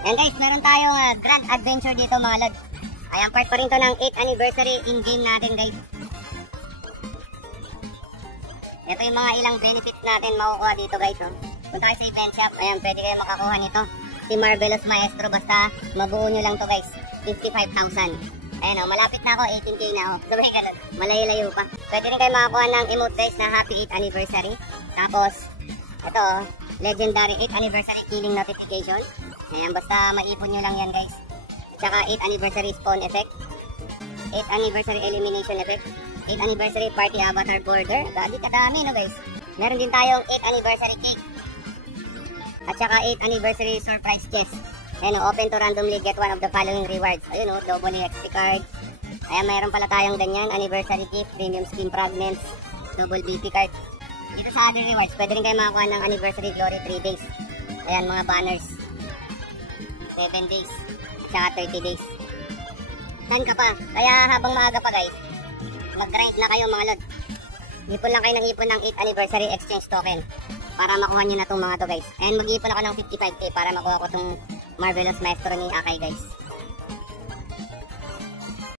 Ayan guys, meron tayong grand adventure dito mga lod. Ayan, part pa rin to ng 8th anniversary in-game natin guys. Ito yung mga ilang benefits natin makukuha dito guys. Oh. Punta kayo sa event shop, ayan, pwede kayo makakuha nito. Si Marvelous Maestro, basta mabuo nyo lang to guys. 55,000. Ayan o, malapit na ako, 18k na ako. Sabay ganun, malayo-layo pa. Pwede rin kayo makakuha ng emote guys na happy 8th anniversary. Tapos, ito legendary 8th anniversary killing notification. Ayan, basta maipon nyo lang yan guys. Tsaka 8th anniversary spawn effect, 8th anniversary elimination effect, 8th anniversary party avatar border. Gagi kadami no guys. Meron din tayong 8th anniversary cake. At saka 8th anniversary surprise chest. Ayan o, open to randomly get one of the following rewards. Ayun o, double XP card. Ayan, mayroon pala tayong ganyan. Anniversary gift, premium skin fragments, double BP card. Dito sa other rewards, pwede rin kayo makakuha ng anniversary glory 3 days. Ayan, mga banners. 7 days. At saka 30 days. Saan ka pa? Kaya habang maaga pa guys, mag-grind na kayo mga lod. Ipon lang kayo ng ipon ng 8th anniversary exchange token para makuha nyo na itong mga to guys. And mag-iipon ako ng 55k para makuha ko itong Marvelous Maestro ni Akay guys.